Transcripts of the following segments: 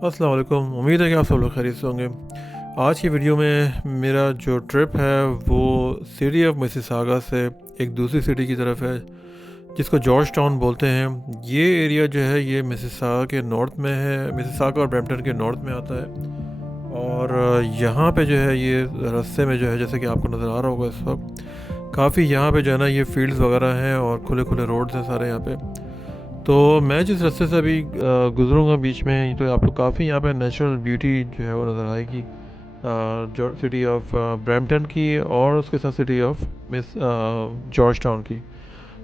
अस्सलाम वालेकुम। उम्मीद है कि आप सब लोग खैरियत से होंगे। आज की वीडियो में मेरा जो ट्रिप है वो सिटी ऑफ मिसिसागा से एक दूसरी सिटी की तरफ है जिसको जॉर्ज टाउन बोलते हैं। ये एरिया जो है ये मिसिसागा के नॉर्थ में है, मिसिसागा और ब्रैम्पटन के नॉर्थ में आता है। और यहाँ पे जो है ये रास्ते में जो है जैसे कि आपको नज़र आ रहा होगा इस वक्त काफ़ी यहाँ पे जो है ना ये फील्ड्स वगैरह हैं और खुले खुले रोड्स हैं सारे यहाँ पे। तो मैं जिस रास्ते से अभी गुजरूंगा बीच में तो आपको काफ़ी यहाँ पे नेचुरल ब्यूटी जो है वो नज़र आएगी, जो सिटी ऑफ ब्रैम्पटन की और उसके साथ city of miss George town की।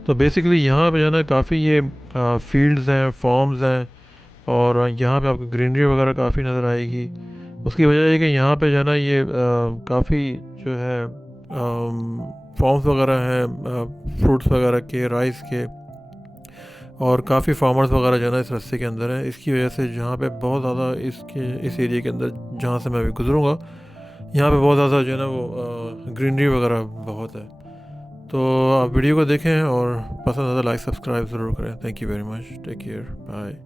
तो बेसिकली यहाँ पे जो है ना काफ़ी ये फील्ड्स हैं, फार्म्स हैं और यहाँ पे आपको ग्रीनरी वगैरह काफ़ी नज़र आएगी। उसकी वजह है कि यहाँ पे जो है ना ये काफ़ी जो है फार्म्स वगैरह हैं फ्रूट्स वगैरह के, राइस के, और काफ़ी फार्मर्स वगैरह जो है ना इस रास्ते के अंदर है। इसकी वजह से जहाँ पे बहुत ज़्यादा इस एरिया के अंदर जहाँ से मैं अभी गुजरूँगा यहाँ पे बहुत ज़्यादा जो है ना वो ग्रीनरी वगैरह बहुत है। तो आप वीडियो को देखें और पसंद आता लाइक सब्सक्राइब ज़रूर करें। Thank you very much, take care, bye.